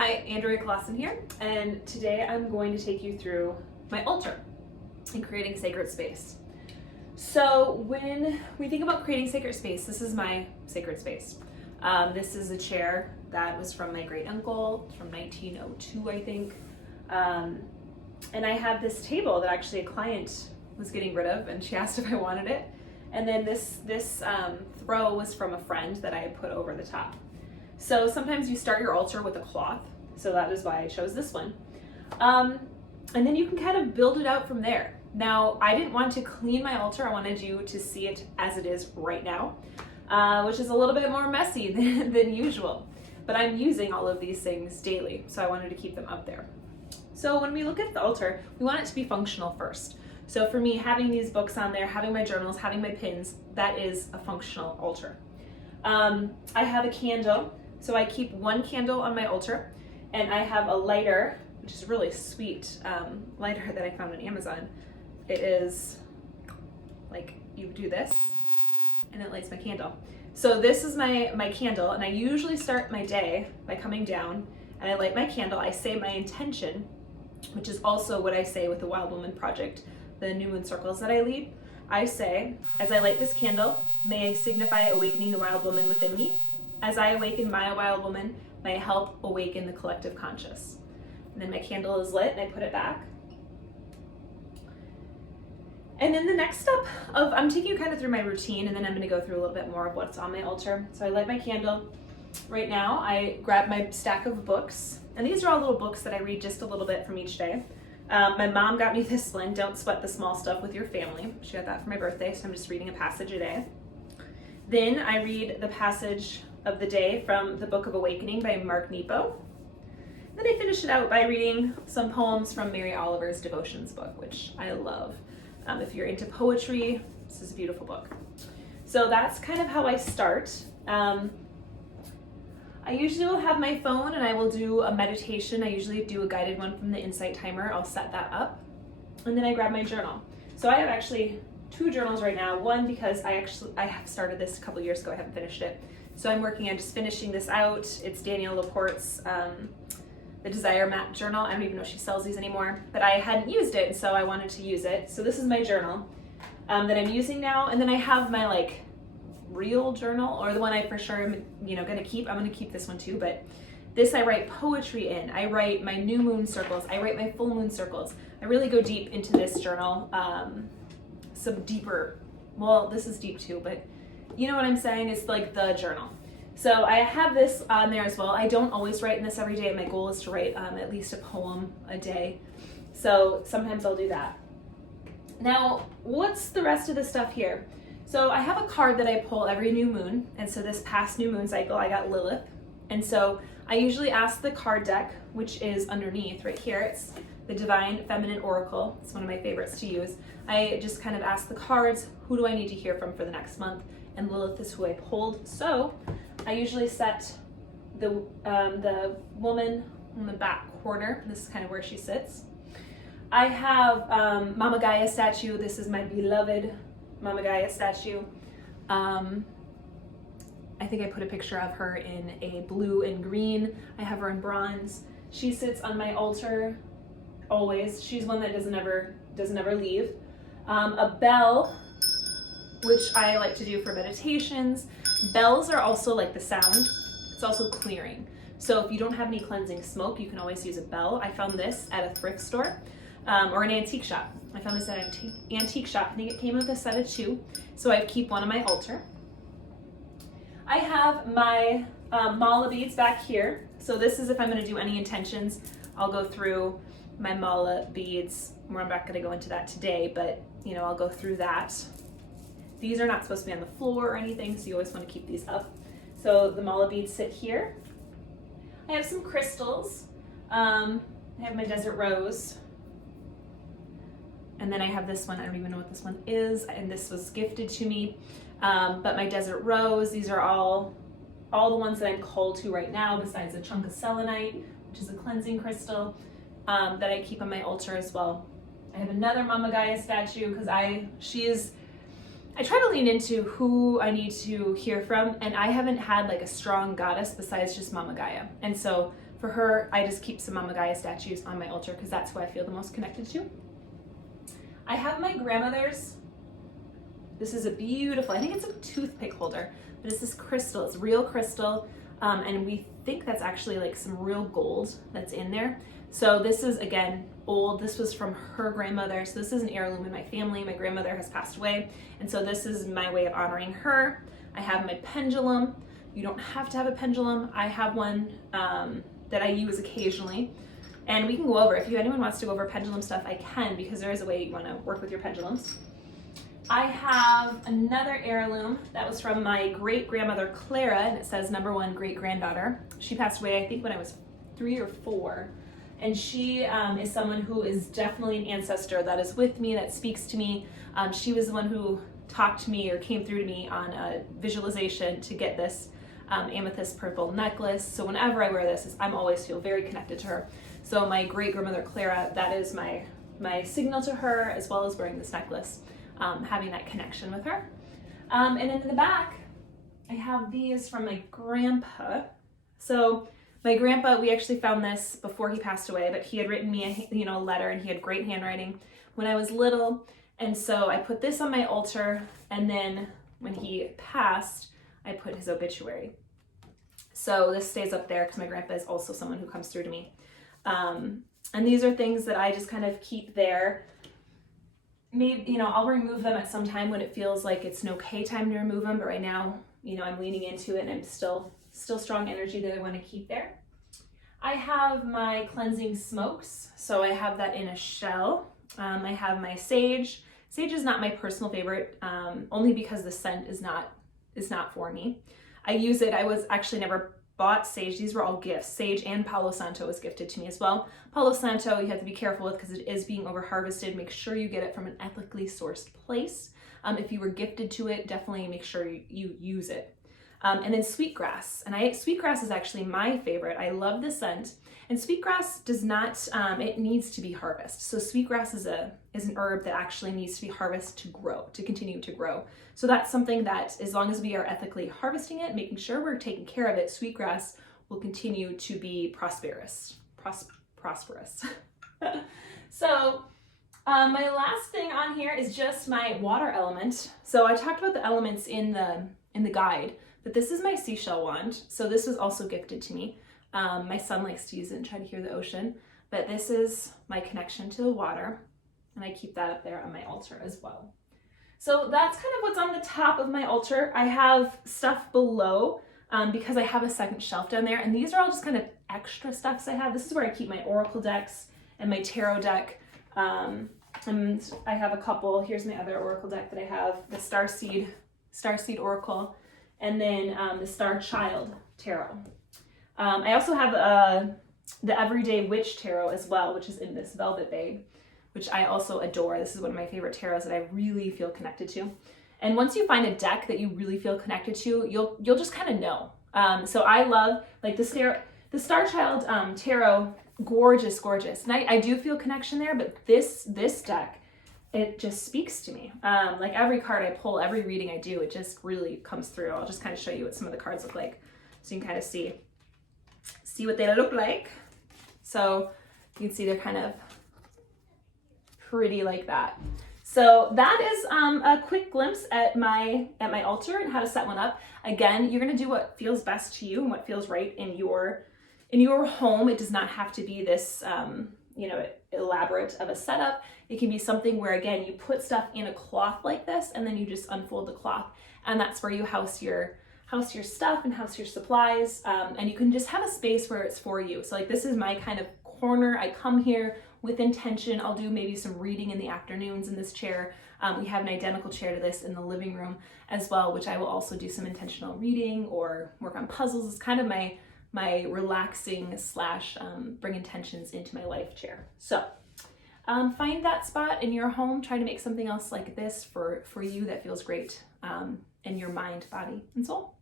Hi, Andrea Clausen here, and today I'm going to take you through my altar and creating sacred space. So when we think about creating sacred space, this is my sacred space. This is a chair that was from my great uncle from 1902, I think. And I have this table that actually a client was getting rid of, and she asked if I wanted it. And then this throw was from a friend that I had put over the top. So sometimes you start your altar with a cloth, so that is why I chose this one. And then you can kind of build it out from there. Now, I didn't want to clean my altar, I wanted you to see it as it is right now, which is a little bit more messy than usual. But I'm using all of these things daily, so I wanted to keep them up there. So when we look at the altar, we want it to be functional first. So for me, having these books on there, having my journals, having my pins, that is a functional altar. I have a candle. So I keep one candle on my altar, and I have a lighter, which is a really sweet lighter that I found on Amazon. It is like you do this, and it lights my candle. So this is my candle, and I usually start my day by coming down, and I light my candle. I say my intention, which is also what I say with the Wild Woman Project, the New Moon Circles that I lead. I say, as I light this candle, may I signify awakening the wild woman within me. As I awaken my wild woman, may I help awaken the collective conscious. And then my candle is lit and I put it back. And then the next step I'm taking you kind of through my routine, and then I'm going to go through a little bit more of what's on my altar. So I light my candle. Right now I grab my stack of books, and these are all little books that I read just a little bit from each day. My mom got me this one, Don't Sweat the Small Stuff with Your Family. She got that for my birthday, so I'm just reading a passage a day. Then I read the passage of the day from the Book of Awakening by Mark Nepo. Then I finish it out by reading some poems from Mary Oliver's Devotions book, which I love. If you're into poetry, this is a beautiful book. So that's kind of how I start. I usually will have my phone and I will do a meditation. I usually do a guided one from the Insight Timer. I'll set that up. And then I grab my journal. So I have actually two journals right now. One because I have started this a couple years ago. I haven't finished it. So I'm working on just finishing this out. It's Danielle LaPorte's the Desire Map journal. I don't even know if she sells these anymore, but I hadn't used it, and so I wanted to use it. So this is my journal that I'm using now. And then I have my real journal, or the one I for sure am gonna keep. I'm gonna keep this one too, but this I write poetry in. I write my new moon circles. I write my full moon circles. I really go deep into this journal. Some deeper, well, this is deep too, but you know what I'm saying? It's like the journal. So I have this on there as well. I don't always write in this every day. My goal is to write at least a poem a day. So sometimes I'll do that. Now, what's the rest of the stuff here? So I have a card that I pull every new moon. And so this past new moon cycle, I got Lilith. And so I usually ask the card deck, which is underneath right here. It's the Divine Feminine Oracle. It's one of my favorites to use. I just kind of ask the cards, who do I need to hear from for the next month? And Lilith is who I pulled. So I usually set the woman in the back corner. This is kind of where she sits. I have Mama Gaia statue. This is my beloved Mama Gaia statue. I think I put a picture of her in a blue and green. I have her in bronze. She sits on my altar always. She's one that doesn't ever leave. A bell, which I like to do for meditations. Bells are also like the sound. It's also clearing. So if you don't have any cleansing smoke, you can always use a bell. I found this at a thrift store or an antique shop. I found this at an antique shop. I think it came with a set of 2. So I keep one on my altar. I have my mala beads back here. So this is if I'm going to do any intentions. I'll go through my mala beads. I'm not going to go into that today, but I'll go through that. These are not supposed to be on the floor or anything, so you always want to keep these up. So the mala beads sit here. I have some crystals. I have my desert rose. And then I have this one. I don't even know what this one is, and this was gifted to me. But my desert rose, these are all the ones that I'm called to right now, besides a chunk of selenite, which is a cleansing crystal, that I keep on my altar as well. I have another Mama Gaia statue because I try to lean into who I need to hear from, and I haven't had like a strong goddess besides just Mama Gaia. And so For her, I just keep some Mama Gaia statues on my altar because that's who I feel the most connected to. I have my grandmother's. This is a beautiful, I think it's a toothpick holder, but it's this crystal, it's real crystal, and we think that's actually like some real gold that's in there. So this is, again, old. This was from her grandmother. So this is an heirloom in my family. My grandmother has passed away, and so this is my way of honoring her. I have my pendulum. You don't have to have a pendulum. I have one that I use occasionally. And we can go over, if anyone wants to go over pendulum stuff, I can, because there is a way you want to work with your pendulums. I have another heirloom that was from my great-grandmother Clara, and it says #1 great-granddaughter. She passed away, I think, when I was 3 or 4. And she is someone who is definitely an ancestor that is with me, that speaks to me. She was the one who talked to me or came through to me on a visualization to get this amethyst purple necklace. So whenever I wear this, I'm always feel very connected to her. So my great-grandmother Clara, that is my signal to her, as well as wearing this necklace, having that connection with her. And then in the back, I have these from my grandpa. So my grandpa, we actually found this before he passed away, but he had written me a letter, and he had great handwriting when I was little. And so I put this on my altar, and then when he passed, I put his obituary. So this stays up there because my grandpa is also someone who comes through to me. And these are things that I just kind of keep there. Maybe, I'll remove them at some time when it feels like it's an okay time to remove them, but right now, I'm leaning into it, and I'm still strong energy that I want to keep there. I have my cleansing smokes, so I have that in a shell. I have my sage. Sage is not my personal favorite, only because the scent is not for me. I use it. I was actually never bought sage. These were all gifts. Sage and Palo Santo was gifted to me as well. Palo Santo you have to be careful with because it is being over harvested. Make sure you get it from an ethically sourced place. If you were gifted to it, definitely make sure you use it. And then sweetgrass. And sweetgrass is actually my favorite. I love the scent. And sweetgrass does not, it needs to be harvested. So sweetgrass is an herb that actually needs to be harvested to continue to grow. So that's something that, as long as we are ethically harvesting it, making sure we're taking care of it, sweetgrass will continue to be prosperous. So my last thing on here is just my water element. So I talked about the elements in the guide, but this is my seashell wand. So this was also gifted to me. My son likes to use it and try to hear the ocean, but this is my connection to the water, and I keep that up there on my altar as well. So that's kind of what's on the top of my altar. I have stuff below because I have a second shelf down there, and these are all just kind of extra stuffs I have. This is where I keep my oracle decks and my tarot deck. And I have a couple. Here's my other oracle deck that I have, the Starseed Oracle, and then the Star Child Tarot. I also have the Everyday Witch Tarot as well, which is in this velvet bag, which I also adore. This is one of my favorite tarots that I really feel connected to. And once you find a deck that you really feel connected to, you'll just kind of know. So I love like the Star Child Tarot, gorgeous. And I do feel connection there, but this deck, it just speaks to me. Like every card I pull, every reading I do, it just really comes through. I'll just kind of show you what some of the cards look like, so you can kind of see what they look like. So you can see they're kind of pretty like that. So that is a quick glimpse at my altar and how to set one up. Again, you're gonna do what feels best to you and what feels right in your home. It does not have to be this elaborate of a setup. It can be something where, again, you put stuff in a cloth like this, and then you just unfold the cloth, and that's where you house your stuff and house your supplies, and you can just have a space where it's for you. So like this is my kind of corner. I come here with intention. I'll do maybe some reading in the afternoons in this chair. We have an identical chair to this in the living room as well, which I will also do some intentional reading or work on puzzles. It's kind of my relaxing / bring intentions into my life chair. So find that spot in your home. Try to make something else like this for you that feels great in your mind, body, and soul.